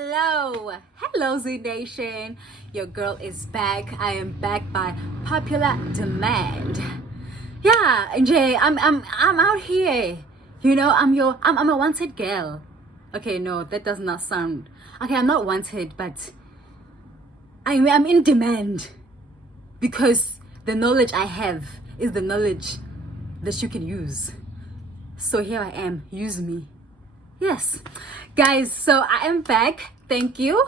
Hello Z Nation, your girl is back. I am back by popular demand. Yeah, Jay, I'm out here. You know, I'm a wanted girl. Okay, no, that does not sound okay. I'm not wanted, but I'm in demand because the knowledge I have is the knowledge that you can use. So here I am. Use me. Yes, guys, so I am back. Thank you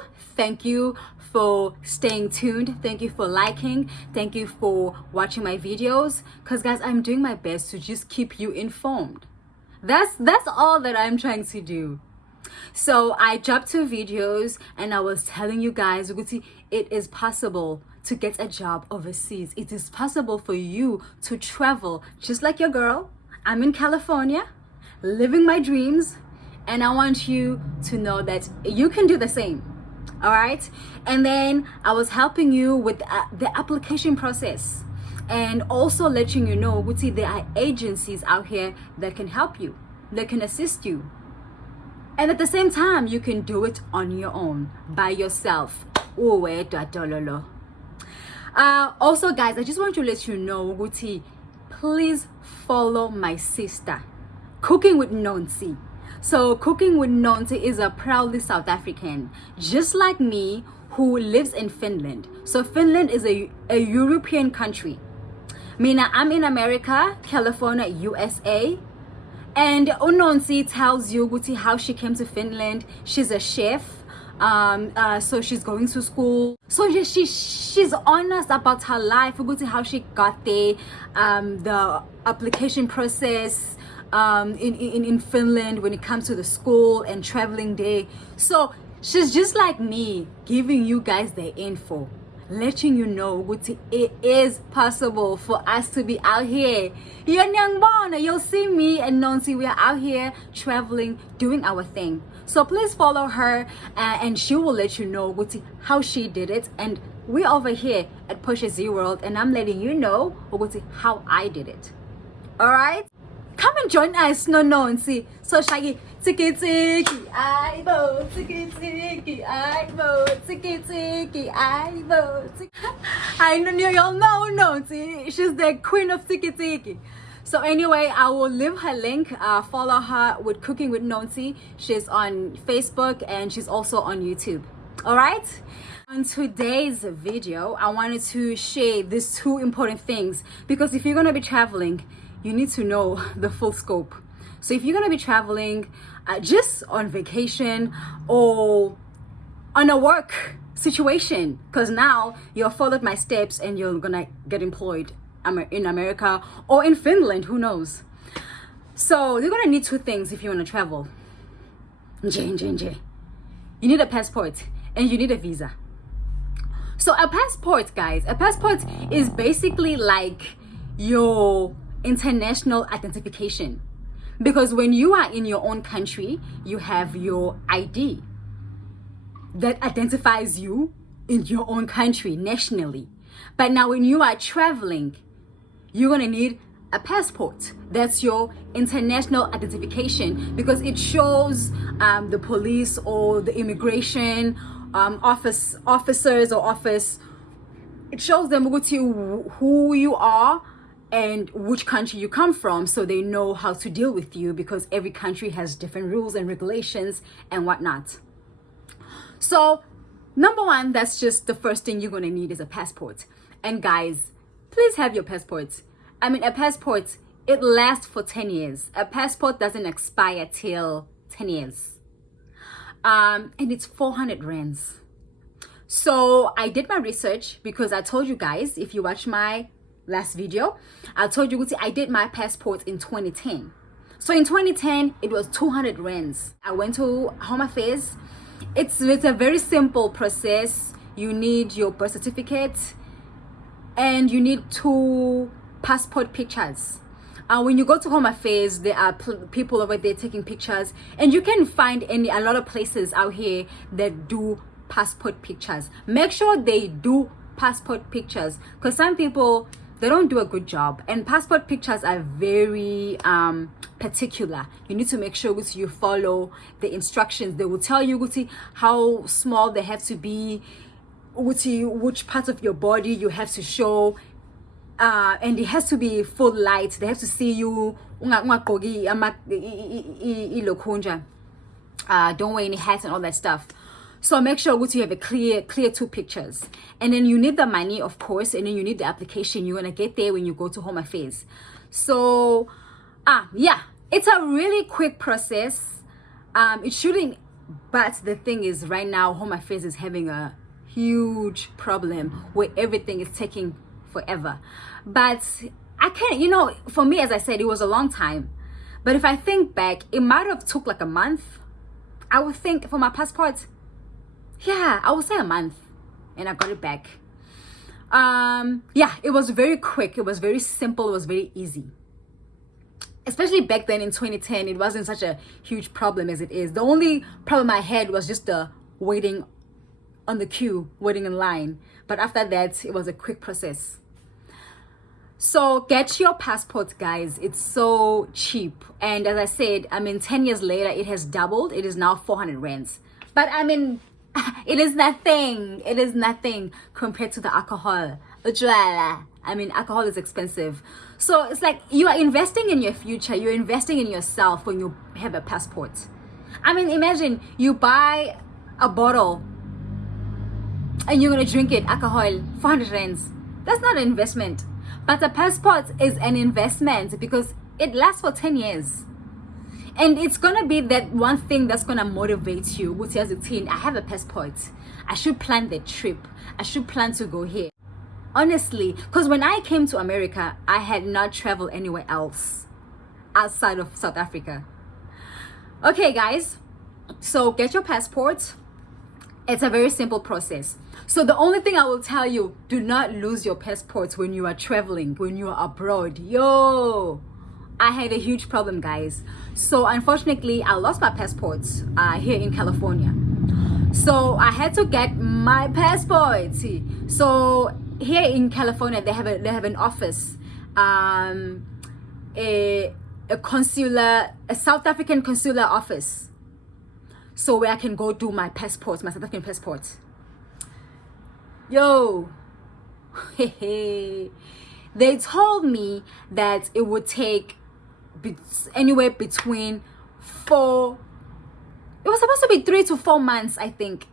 for staying tuned. Thank you for liking. Thank you for watching my videos, because guys, I'm doing my best to just keep you informed. That's all that I'm trying to do. So I dropped 2 videos and I was telling you guys, it is possible to get a job overseas. It is possible for you to travel just like your girl. I'm in California living my dreams, and I want you to know that you can do the same. All right. And then I was helping you with the application process, and also letting you know, there are agencies out here that can help you, that can assist you. And at the same time, you can do it on your own, by yourself. Also, guys, I just want to let you know, please follow my sister, Cooking with Nonsi. So Cooking with Nonsi is a proudly South African, just like me, who lives in Finland. So Finland is a European country. Mina, I'm in America, California, USA. And Nonsi tells you how she came to Finland. She's a chef. So she's going to school. So she's honest about her life, how she got there, the application process in Finland when it comes to the school and traveling day. So she's just like me, giving you guys the info, letting you know it is possible for us to be out here. You'll see me and Nonsi, we are out here traveling, doing our thing. So please follow her, and she will let you know how she did it. And we're over here at Push Z World, and I'm letting you know how I did it. All right, come and join us, Nonsi. So shaggy, tiki, I vote, tiki, I vote, tiki, I vote. I know y'all know Nonsi. She's the queen of tiki. So anyway, I will leave her link. Follow her with Cooking with Nonsi. She's on Facebook and she's also on YouTube. All right. On today's video, I wanted to share these 2 important things, because if you're gonna be traveling, you need to know the full scope. So if you're gonna be traveling just on vacation or on a work situation, because now you've followed my steps and you're gonna get employed in America or in Finland, who knows. So you're gonna need 2 things if you want to travel. You need a passport and you need a visa. So a passport, guys, a passport is basically like your international identification, because when you are in your own country, you have your ID that identifies you in your own country nationally. But now when you are traveling, you're gonna need a passport. That's your international identification, because it shows the police or the immigration officers or office. It shows them who you are and which country you come from, so they know how to deal with you, because every country has different rules and regulations and whatnot. So number 1, that's just the first thing you're gonna need is a passport. And guys, please have your passport. I mean, a passport, it lasts for 10 years. A passport doesn't expire till 10 years. And it's 400 rands. So I did my research, because I told you guys, if you watch my last video, I told you I did my passport in 2010. So in 2010, it was 200 rands. I went to Home Affairs. It's a very simple process. You need your birth certificate and you need 2 passport pictures. When you go to Home Affairs, there are people over there taking pictures, and you can find a lot of places out here that do passport pictures. Make sure they do passport pictures, because some people they don't do a good job. And passport pictures are very particular. You need to make sure that you follow the instructions. They will tell you how small they have to be, which parts of your body you have to show, and it has to be full light. They have to see you. Don't wear any hats and all that stuff. So make sure you have a clear 2 pictures. And then you need the money, of course, and then you need the application. You're gonna get there when you go to Home Affairs. So yeah, it's a really quick process. It shouldn't, but the thing is, right now Home Affairs is having a huge problem where everything is taking forever. But I can't, for me, as I said, it was a long time. But if I think back, it might have took like a month. I would think for my passport, yeah, I would say a month, and I got it back. Yeah, it was very quick. It was very simple. It was very easy. Especially back then in 2010, it wasn't such a huge problem as it is. The only problem I had was just the waiting on the queue, waiting in line. But after that, it was a quick process. So get your passport, guys. It's so cheap. And as I said, 10 years later, it has doubled. It is now 400 rands. But it is nothing. It is nothing compared to the alcohol. Alcohol is expensive. So it's like you are investing in your future. You're investing in yourself when you have a passport. Imagine you buy a bottle and you're going to drink it, alcohol, 400 rands. That's not an investment. But a passport is an investment because it lasts for 10 years. And it's going to be that one thing that's going to motivate you. Which as a teen, I have a passport. I should plan the trip. I should plan to go here. Honestly, because when I came to America, I had not traveled anywhere else outside of South Africa. Okay, guys. So get your passport. It's a very simple process. So the only thing I will tell you, do not lose your passports when you are traveling, when you are abroad. I had a huge problem, guys. So unfortunately, I lost my passports here in California. So I had to get my passport. So here in California, they have an office, a South African consular office. So where I can go do my passport, my South African passport. They told me that it would take anywhere between it was supposed to be 3 to 4 months, I think.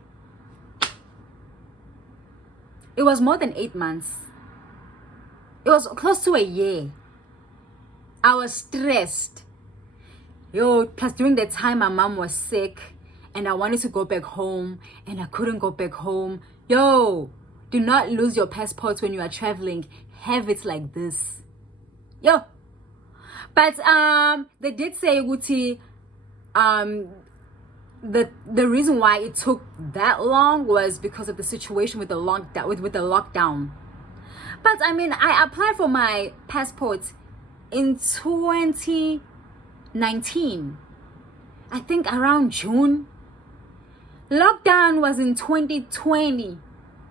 It was more than 8 months. It was close to a year. I was stressed. Plus during that time my mom was sick and I wanted to go back home and I couldn't go back home. Do not lose your passports when you are traveling. Have it like this. But they did say, Guti, the reason why it took that long was because of the situation with the lockdown. But I applied for my passport in 2019. I think around June. Lockdown was in 2020.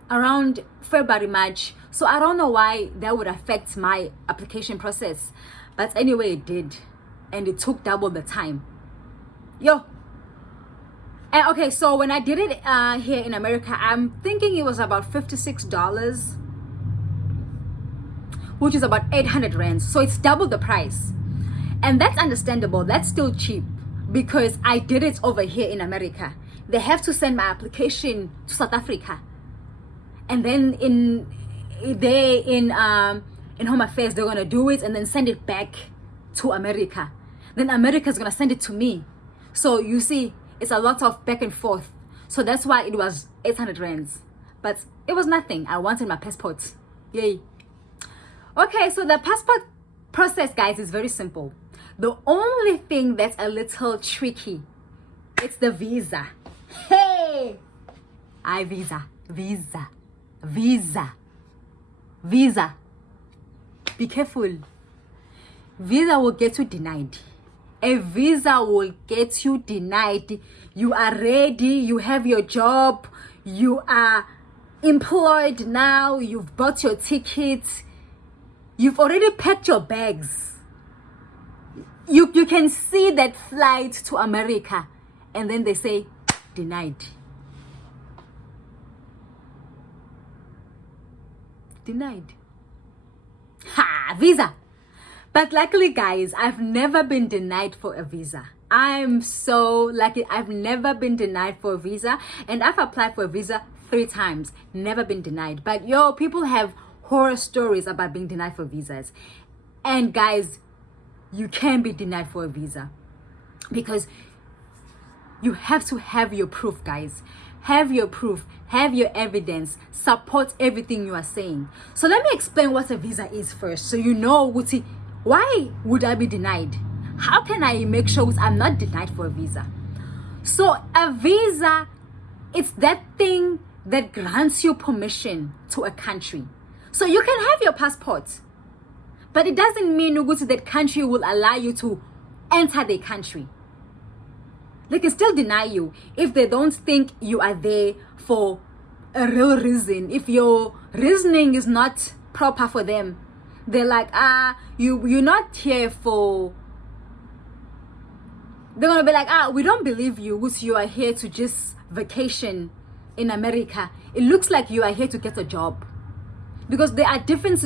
Around February, March. So I don't know why that would affect my application process. But anyway, it did. And it took double the time. And okay, so when I did it here in America, I'm thinking it was about $56, which is about 800 rands. So it's double the price. And that's understandable. That's still cheap because I did it over here in America. They have to send my application to South Africa. And then in Home Affairs, they're gonna do it and then send it back to America. Then America's gonna send it to me. So you see, it's a lot of back and forth. So that's why it was 800 rands. But it was nothing. I wanted my passport. Yay. Okay, so the passport process, guys, is very simple. The only thing that's a little tricky, it's the visa. Hey! Visa. Be careful. Visa will get you denied. A visa will get you denied. You are ready. You have your job. You are employed now. You've bought your ticket. You've already packed your bags. You can see that flight to America, and then they say, denied. Denied. Ha! Visa. But luckily, guys, I've never been denied for a visa. I'm so lucky. I've never been denied for a visa, and I've applied for a visa 3 times, never been denied. But people have horror stories about being denied for visas. And guys, you can be denied for a visa because you have to have your proof, guys. Have your proof, have your evidence, support everything you are saying. So let me explain what a visa is first, so you know, Guti, why would I be denied? How can I make sure I'm not denied for a visa? So a visa, it's that thing that grants you permission to a country. So you can have your passport, but it doesn't mean that country will allow you to enter the country. They can still deny you if they don't think you are there for a real reason. If your reasoning is not proper for them, they're like, you're not here for... They're gonna be like, we don't believe you, because you are here to just vacation in America. It looks like you are here to get a job, because there are different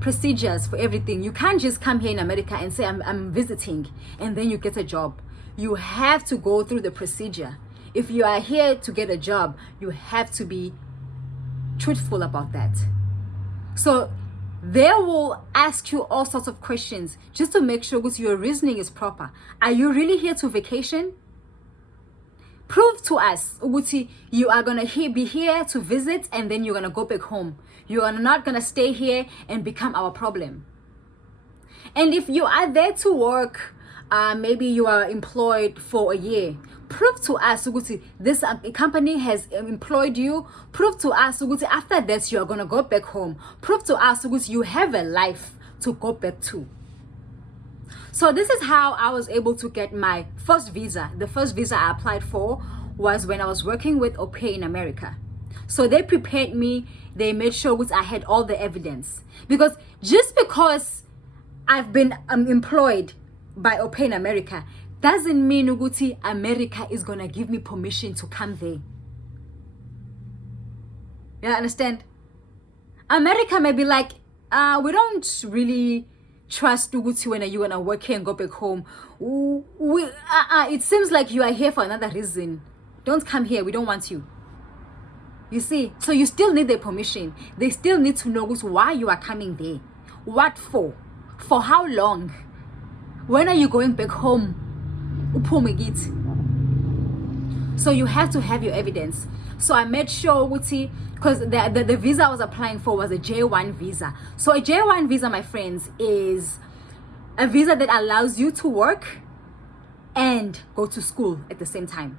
procedures for everything. You can't just come here in America and say I'm visiting and then you get a job. You have to go through the procedure. If you are here to get a job, you have to be truthful about that. So they will ask you all sorts of questions just to make sure that your reasoning is proper. Are you really here to vacation? Prove to us, Uguti, you are gonna be here to visit and then you're gonna go back home. You are not gonna stay here and become our problem. And if you are there to work, maybe you are employed for a year, prove to us, Uguti, this company has employed you. Prove to us, Uguti, after that you are gonna go back home. Prove to us, Uguti, you have a life to go back to. So this is how I was able to get my first visa. The first visa I applied for was when I was working with au pair in America. So they prepared me, they made sure that I had all the evidence. Because just because I've been employed by au pair in America doesn't mean, Uguti, America is gonna give me permission to come there. You understand? America may be like, we don't really trust Uguti when you're gonna work here and go back home. It seems like you are here for another reason. Don't come here, we don't want you. You see, so you still need their permission. They still need to know why you are coming there. What for? For how long? When are you going back home? So you have to have your evidence. So I made sure, because the visa I was applying for was a J1 visa. So a J1 visa, my friends, is a visa that allows you to work and go to school at the same time.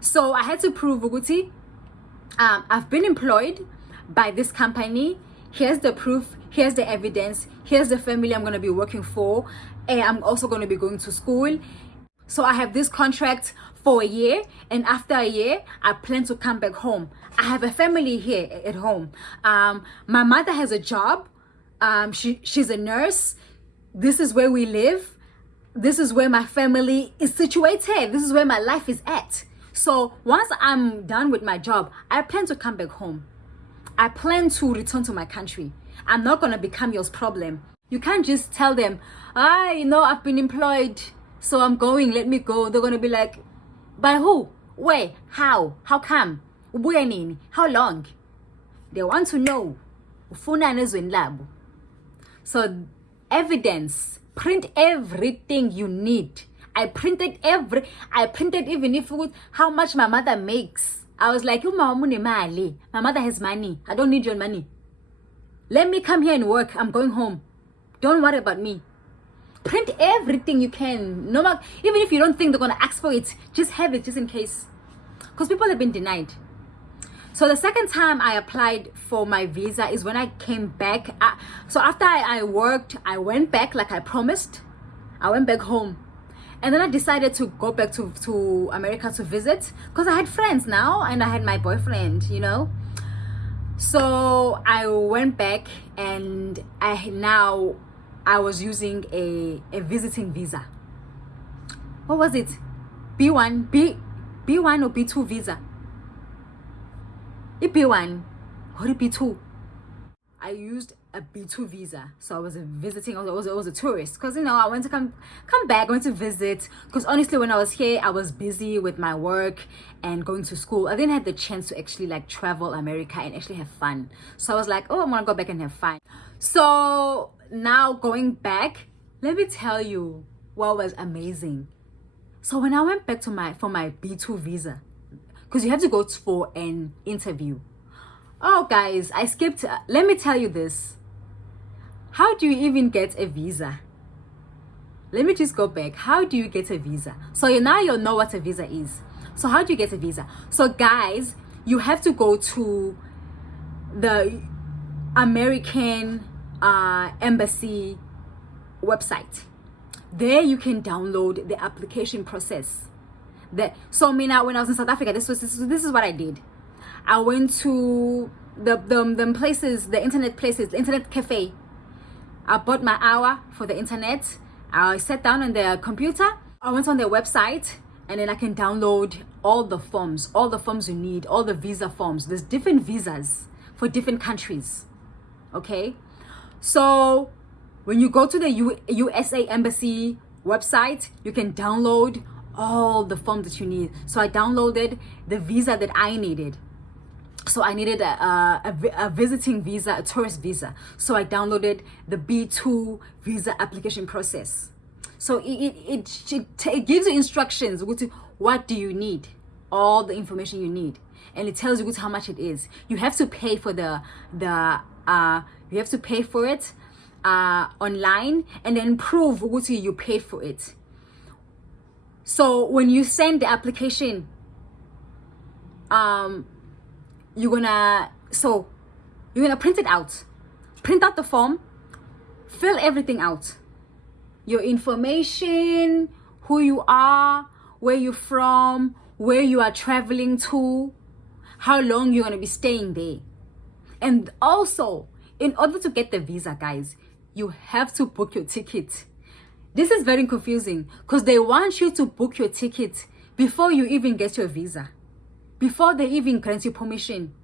So I had to prove, Uguti, I've been employed by this company. Here's the proof, here's the evidence, here's the family I'm going to be working for, and I'm also going to be going to school. So I have this contract for a year, and after a year I plan to come back home. I have a family here at home. My mother has a job. She's a nurse. This is where we live. This is where my family is situated. This is where my life is at. So once I'm done with my job, I plan to come back home. I plan to return to my country. I'm not gonna become your problem. You can't just tell them, I've been employed, so I'm going, let me go. They're gonna be like, by who? Where? How? How come? How long? They want to know. So evidence, print everything you need. I printed even if how much my mother makes. I was like, my mother has money. I don't need your money. Let me come here and work. I'm going home. Don't worry about me. Print everything you can. No matter, even if you don't think they're gonna ask for it, just have it just in case. Because people have been denied. So the second time I applied for my visa is when I came back. So after I worked, I went back like I promised. I went back home. And then I decided to go back to America to visit because I had friends now and I had my boyfriend, So I went back, and I was using a visiting visa. What was it? B1 or B2 visa? B1 or B2? I used a B2 visa, so I was visiting. I was a tourist, because I wanted to come back. I wanted to visit, because honestly, when I was here, I was busy with my work and going to school. I didn't have the chance to actually like travel America and actually have fun. So I was like, oh, I'm gonna go back and have fun. So now going back, let me tell you what was amazing. So when I went back for my B2 visa, because you have to go for an interview. Oh guys, I skipped. Let me tell you this. How do you even get a visa? Let me just go back. How do you get a visa? So now you'll know what a visa is. So how do you get a visa? So guys, you have to go to the American embassy website. There you can download the application process. So me now, when I was in South Africa, this is what I did. I went to the places, the internet places, the internet cafe. I bought my hour for the internet. I sat down on the computer. I went on their website, and then I can download all the forms you need, all the visa forms. There's different visas for different countries. Okay, so when you go to the USEmbassy website, you can download all the forms that you need. So I downloaded the visa that I needed. So I needed a visiting visa, a tourist visa. So I downloaded the B2 visa application process. So it gives you instructions. What do you need? All the information you need, and it tells you how much it is. You have to pay for you have to pay for it online, and then prove you paid for it. So when you send the application, you're gonna print it out. Print out the form, fill everything out. Your information, who you are, where you're from, where you are traveling to, how long you're gonna be staying there. And also, in order to get the visa, guys, you have to book your ticket. This is very confusing, because they want you to book your ticket before you even get your visa, before they even grant you permission.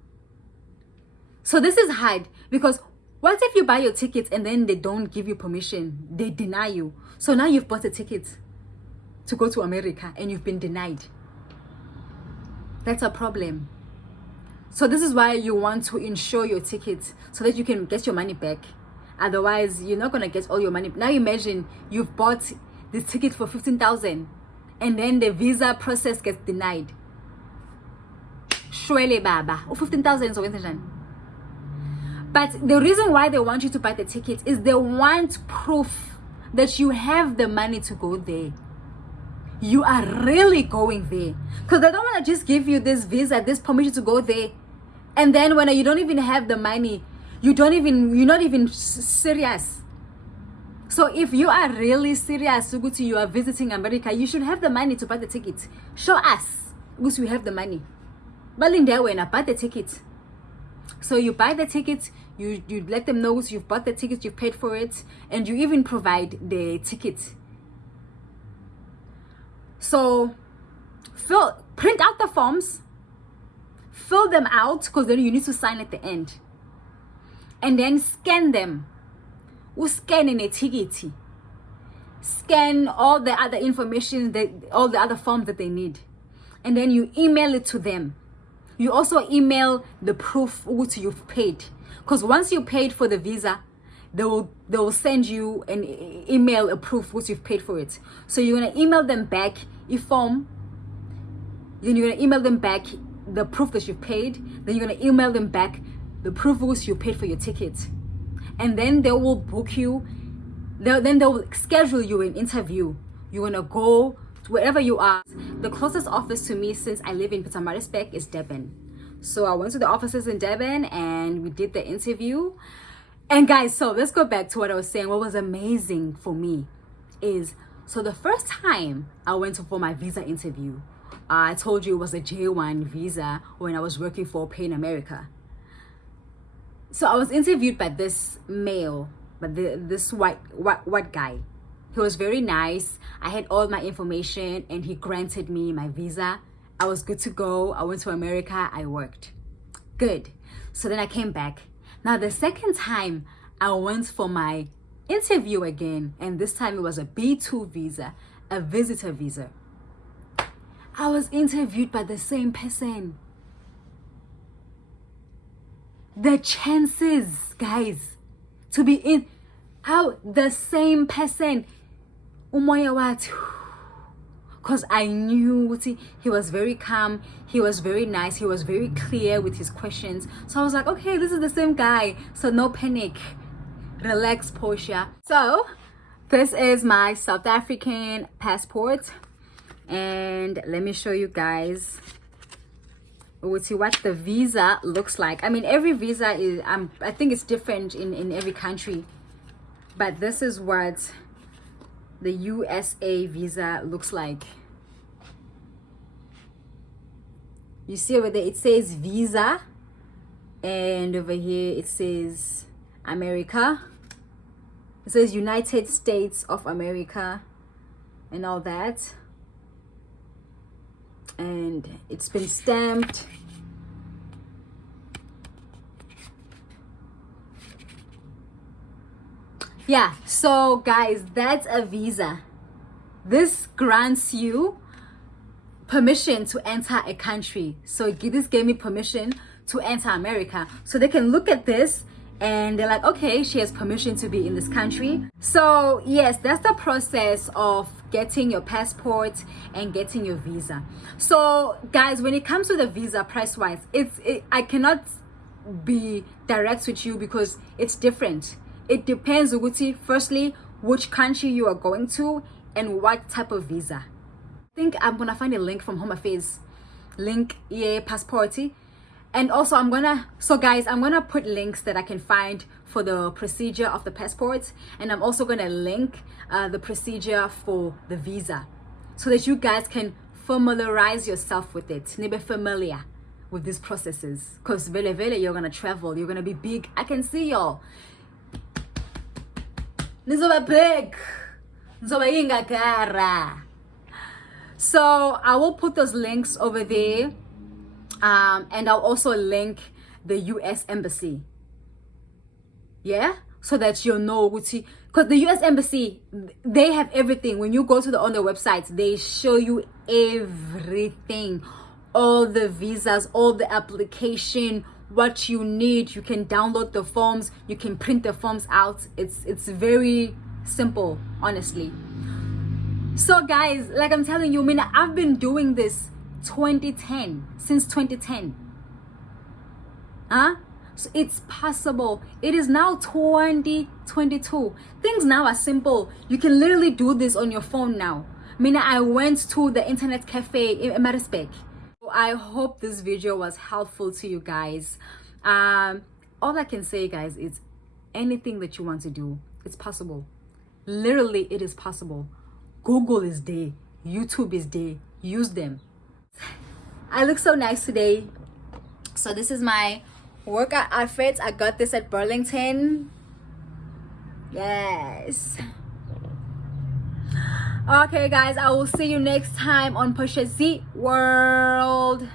So this is hard, because what if you buy your ticket and then they don't give you permission? They deny you. So now you've bought a ticket to go to America and you've been denied. That's a problem. So this is why you want to insure your ticket, so that you can get your money back. Otherwise, you're not going to get all your money. Now imagine you've bought the ticket for 15,000 and then the visa process gets denied. Shwele baba. 15,000 so But the reason why they want you to buy the ticket is they want proof that you have the money to go there. You are really going there. Because they don't want to just give you this visa, this permission to go there, and then when you don't even have the money, you're not even serious. So if you are really serious, Suguti, you are visiting America, you should have the money to buy the ticket. Show us, because you have the money. But in there, when I buy the ticket, so you buy the ticket, you let them know you've bought the ticket, you've paid for it, and you even provide the ticket. So print out the forms, fill them out, because then you need to sign at the end, and then scan them. Scan in a ticket, scan all the other information, all the other forms that they need, and then you email it to them. You also email the proof which you've paid, because once you paid for the visa, they will send you an email, a proof which you've paid for it. So you're gonna email them back a form, then you're gonna email them back the proof that you've paid, then you're gonna email them back the proof which you paid for your ticket, and then they will book you. Then they will schedule you an interview. You're gonna go to wherever you are. The closest office to me, since I live in Pietermaritzburg, is Durban. So I went to the offices in Durban and we did the interview. And guys, so let's go back to what I was saying. What was amazing for me is, so the first time I went for my visa interview, I told you it was a J1 visa when I was working for Pay in America. So I was interviewed by this male, but this white guy. He was very nice. I had all my information and he granted me my visa. I was good to go. I went to America. I worked. Good. So then I came back. Now the second time I went for my interview again, and this time it was a B2 visa, a visitor visa. I was interviewed by the same person. The chances, guys, to be in out the same person. Umoya wat. Because I knew he was very calm, he was very nice, he was very clear with his questions. So I was like, okay, this is the same guy. So no panic. Relax, Portia. So this is my South African passport. And let me show you guys what the visa looks like. I mean, every visa is I think it's different in every country, but this is what the USA visa looks like. You see over there it says visa, and over here it says America. It says United States of America and all that, and it's been stamped. Yeah, so guys, that's a visa. This grants you permission to enter a country. So this gave me permission to enter America. So they can look at this and they're like, okay, she has permission to be in this country. So yes, that's the process of getting your passport and getting your visa. So guys, when it comes to the visa price wise, I cannot be direct with you because it's different. It depends, Uguti, firstly, which country you are going to and what type of visa. I think I'm gonna find a link from Home Affairs, link passport, and also I'm gonna put links that I can find for the procedure of the passport, and I'm also gonna link the procedure for the visa so that you guys can familiarize yourself with it. Be familiar with these processes, because vele you're gonna travel, you're gonna be big. I can see y'all. Nizoba big, nizoba ingagara. So I will put those links over there, and I'll also link the US Embassy. Yeah, so that you'll know, because the US Embassy, they have everything. When you go on their website, they show you everything, all the visas, all the application, what you need. You can download the forms, you can print the forms out. It's very simple, honestly. So guys, like I'm telling you, I've been doing this since 2010. So it's possible. It is now 2022. Things now are simple. You can literally do this on your phone now. I went to the internet cafe in Maritzburg. I hope this video was helpful to you guys. All I can say, guys, is anything that you want to do, it's possible. Literally, it is possible. Google is there, YouTube is there. Use them. I look so nice today. So this is my workout outfit. I got this at Burlington. Yes. Okay guys, I will see you next time on Portia Z World.